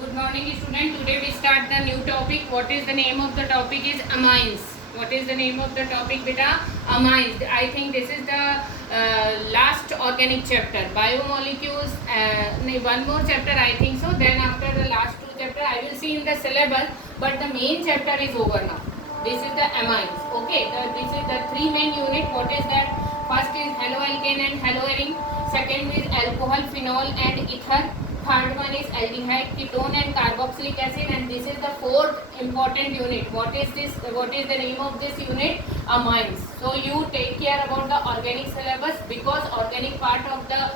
Good morning, student. Today we start the new topic. What is the name of the topic? Is amines. What is the name of the topic, beta? Amines. I think this is the last organic chapter. Biomolecules. One more chapter, I think so. Then after the last two chapter, I will see in the syllabus. But the main chapter is over now. This is the amines. Okay. This is the three main unit. What is that? First is haloalkane and haloarine. Second is alcohol, phenol, and ether. Third one is aldehyde, ketone and carboxylic acid, and this is the fourth important unit. What is this? What is the name of this unit? Amines. So you take care about the organic syllabus because organic part of the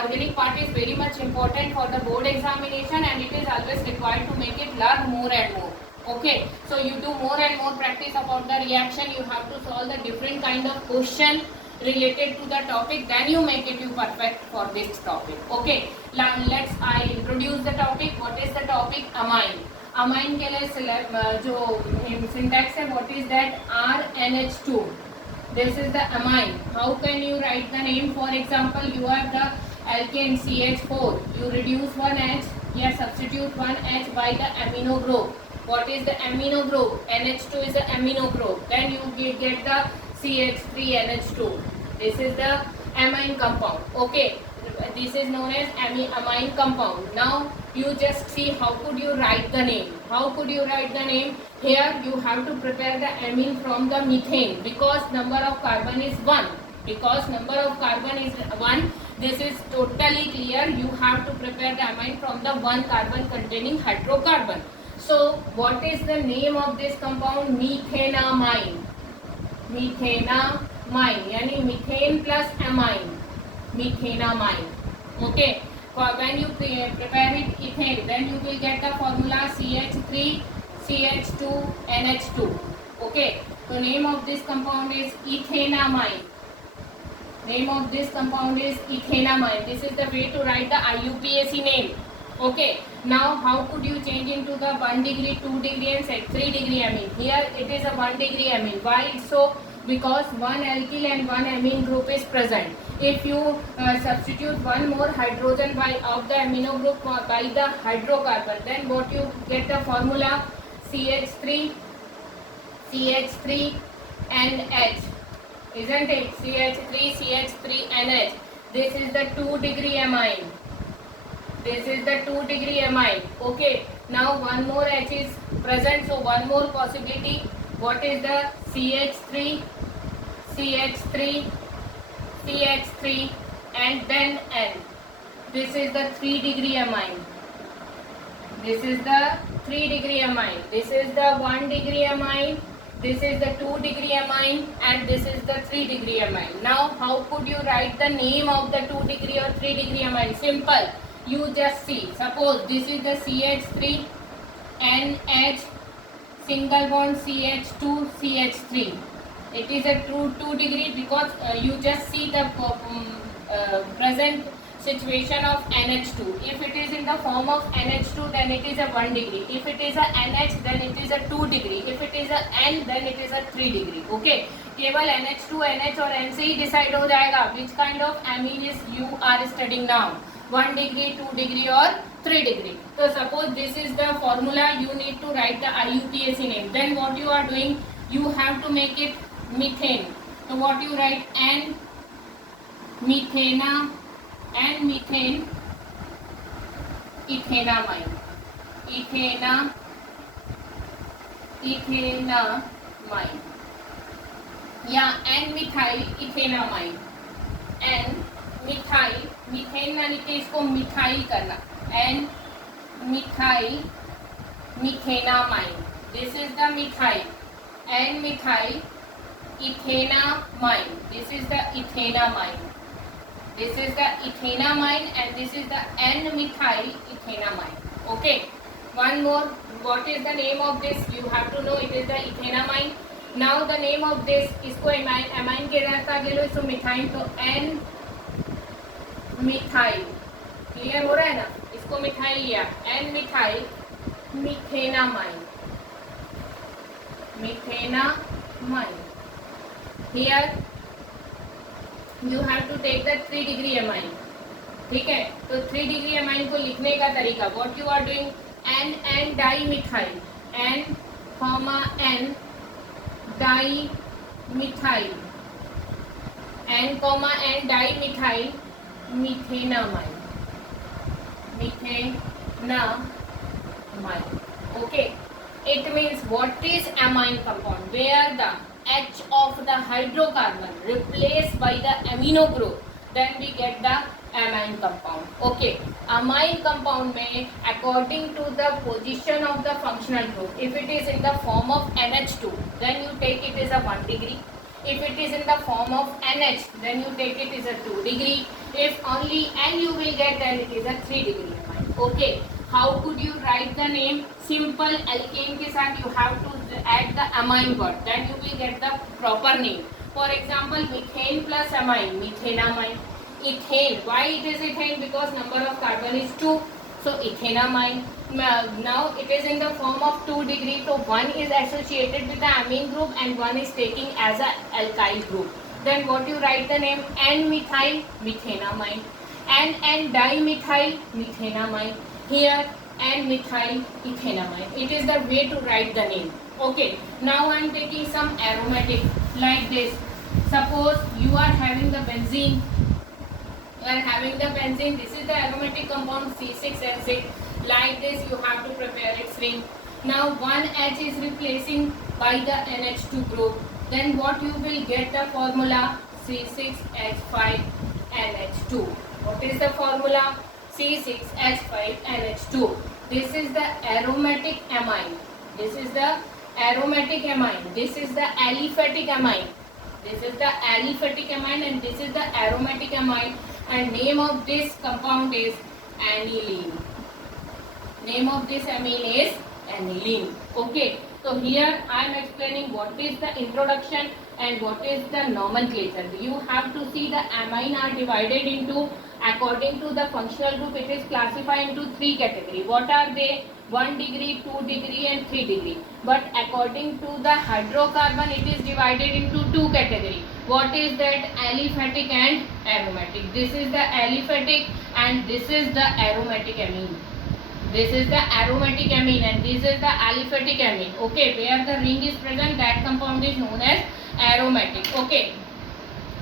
organic part is very much important for the board examination, and it is always required to make it learn more and more. Okay, so you do more and more practice about the reaction. You have to solve the different kind of question related to the topic, then you make it you perfect for this topic. Okay, now let's I introduce the topic. What is the topic? Amine. Amine के लिए जो syntax है, what is that? RNH2. This is the amine. How can you write the name? For example, you have the alkane CH4. You reduce one H, या substitute one H by the amino group. What is the amino group? NH2 is the amino group. Then you get the CH3NH2. This is the amine compound. Okay, this is known as amine compound. Now you just see how could you write the name. How could you write the name? Here you have to prepare the amine from the methane because number of carbon is 1. Because number of carbon is 1, this is totally clear. You have to prepare the amine from the 1 carbon containing hydrocarbon. So what is the name of this compound? Methenamine. Methenamine, यानी methane plus amine, methenamine. Okay, when you prepare it ethane, then you will get the formula CH3 CH2 NH2. Okay, so name of this compound is ethenamine. Name of this compound is ethenamine. This is the way to write the IUPAC name. Okay, now how could you change into the 1 degree, 2 degree and 3 degree amine? Here it is a 1 degree amine. Why so? Because one alkyl and one amine group is present. If you substitute one more hydrogen of the amino group by the hydrocarbon, then what you get the formula? CH3 NH, isn't it? CH3 NH. This is the 2 degree amine. This is the 2 degree amine. Okay, now one more H is present, so one more possibility. What is the CH3 and then N. This is the 3 degree amine. This is the 3 degree amine. This is the 1 degree amine. This is the 2 degree amine and this is the 3 degree amine. Now how could you write the name of the 2 degree or 3 degree amine? Simple. You just see. Suppose this is the CH3 NH single bond CH2 CH3. It is a 2 degree because you just see the present situation of NH2. If it is in the form of NH2, then it is a 1 degree. If it is a NH, then it is a 2 degree. If it is a N, then it is a 3 degree. Okay. केवल NH2, NH और N से ही decide हो जाएगा which kind of amine is you are studying now. 1 degree, 2 degree or 3 degree. So suppose this is the formula, you need to write the IUPAC name. Then what you are doing, you have to make it methane. So what you write? N methane ethenamine. Ethenamine. या N methyl ethanamine. N methyl methane यानी कि इसको methyl करना. N methyl methenamine. This is the methyl. N methyl ethenamine. This is the ethenamine. This is the ethenamine and this is the N methyl ethenamine. Okay. One more. What is the name of this? You have to know. It is the ethenamine. Now the name of this, इसको amine के रहता गेलो इसको methyl, तो N methyl. Clear हो रहा है ना? इसको मिथाइल लिया. N methyl methenamine. Methenamine. Here you have to take the 3 degree amine. ठीक है, तो 3 डिग्री अमाइन को लिखने का तरीका, what you are doing, N dimethyl, N comma N dimethyl, N comma N dimethyl methanamine, methanamine. Okay, it means what is amine compound, where the H of the hydrocarbon replaced by the amino group, then we get the amine compound. Okay, amine compound में according to the position of the functional group, if it is in the form of NH2, then you take it as a 1 degree. If it is in the form of NH, then you take it as a 2 degree. If only N you will get, then it is a 3 degree amine. Okay, how could you write the name? Simple alkane के साथ you have to add the amine word, then you will get the proper name. For example, methane plus amine, methenamine. Ethane, why it is ethane? Because number of carbon is 2, so ethenamine. Now it is in the form of 2 degree, so one is associated with the amine group and one is taking as a alkyl group. Then what you write the name? N-methyl methenamine, and dimethyl methenamine. Here N-methyl ethenamine. It is the way to write the name. Okay, now I am taking some aromatic like this. Suppose you are having the benzene. This is the aromatic compound C6H6. Like this you have to prepare its ring. Now one H is replacing by the NH2 group, then what you will get the formula? C6H5NH2. What is the formula? C6H5NH2. This is the aromatic amine. This is the aromatic amine. This is the aliphatic amine. This is the aliphatic amine and this is the aromatic amine, and name of this compound is aniline. Name of this amine is aniline. Okay, so here I am explaining what is the introduction and what is the nomenclature. You have to see the amine are divided into, according to the functional group, it is classified into 3 categories. What are they? 1 degree, 2 degree and 3 degree. But according to the hydrocarbon, it is divided into 2 categories. What is that? Aliphatic and aromatic. This is the aliphatic and this is the aromatic amine. This is the aromatic amine and this is the aliphatic amine. Okay, where the ring is present, that compound is known as aromatic. Okay,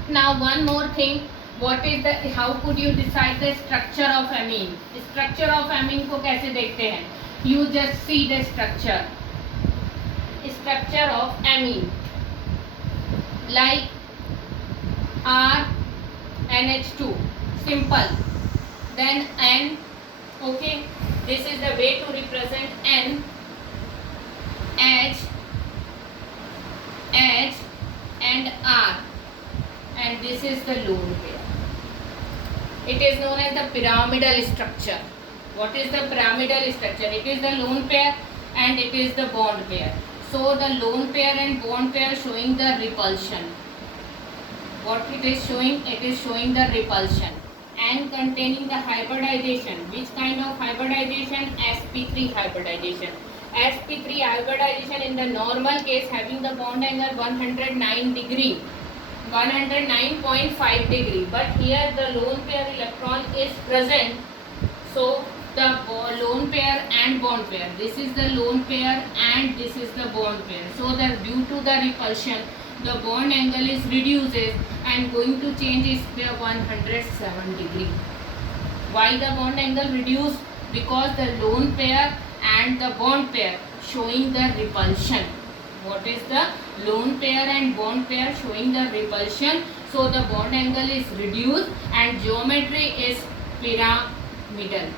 now one more thing. What is the, how could you decide the structure of amine? Structure of amine को कैसे देखते हैं? You just see the structure. Structure of amine like RNH2, simple. Then N. Okay, this is the way to represent N. H and R, and this is the lone pair. It is known as the pyramidal structure. What is the pyramidal structure? It is the lone pair and it is the bond pair. So the lone pair and bond pair showing the repulsion. What it is showing? It is showing the repulsion. And containing the hybridization. Which kind of hybridization? sp3 hybridization. sp3 hybridization in the normal case having the bond angle 109 degree. 109.5 degree, but here the lone pair electron is present, so the lone pair and bond pair, this is the lone pair and this is the bond pair, so that due to the repulsion the bond angle is reduces and going to change is the 107 degree. Why the bond angle reduced? Because the lone pair and the bond pair showing the repulsion. What is the lone pair and bond pair showing the repulsion? So the bond angle is reduced and geometry is pyramidal.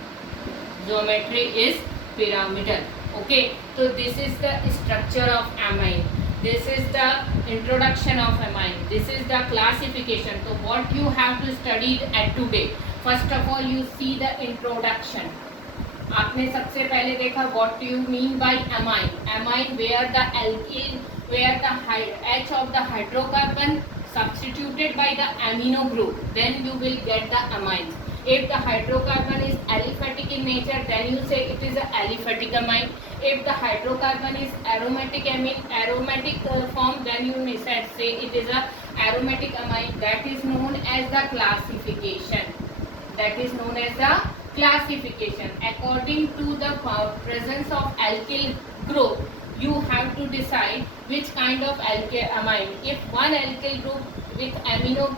Geometry is pyramidal. Okay, so this is the structure of amine. This is the introduction of amine. This is the classification. So what you have to study at today? First of all, you see the introduction. आपने सबसे पहले देखा what do you mean by amine? Amine where the alkyl, where the H of the hydrocarbon substituted by the amino group, then you will get the amines. If the hydrocarbon is aliphatic in nature, then you say it is a aliphatic amine. If the hydrocarbon is aromatic amine, aromatic form, then you may say it is a aromatic amine. That is known as the classification. that is known as the classification. According to the presence of alkyl group, you have to decide which kind of amine. If one alkyl group with amino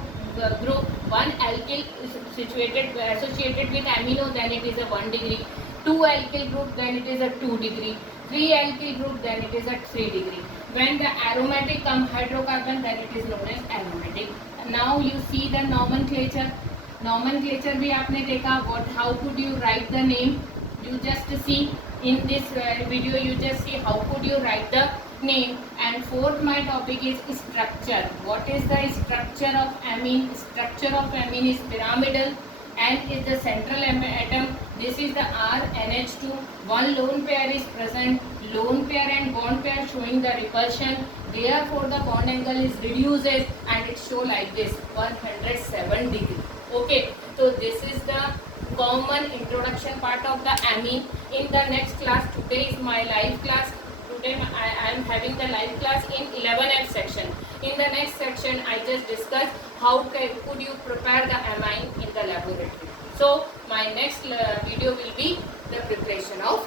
group, one alkyl is associated with amino, then it is a 1 degree. 2 alkyl group, then it is a 2 degree. 3 alkyl group, then it is a 3 degree. When the aromatic come hydrocarbon, then it is known as aromatic. Now you see the nomenclature. Nomenclature भी आपने देखा. What? How could you write the name? You just see in this video. You just see how could you write the name. And fourth, my topic is structure. What is the structure of amine? Structure of amine is pyramidal. N is the central atom. This is the R, NH2. One lone pair is present. Lone pair and bond pair showing the repulsion. Therefore, the bond angle is reduces and it show like this, 107 degree. Okay, so this is the common introduction part of the amine. In the next class, today is my live class. Today I am having the live class in 11F section. In the next section, I just discussed how could you prepare the amine in the laboratory. So my next video will be the preparation of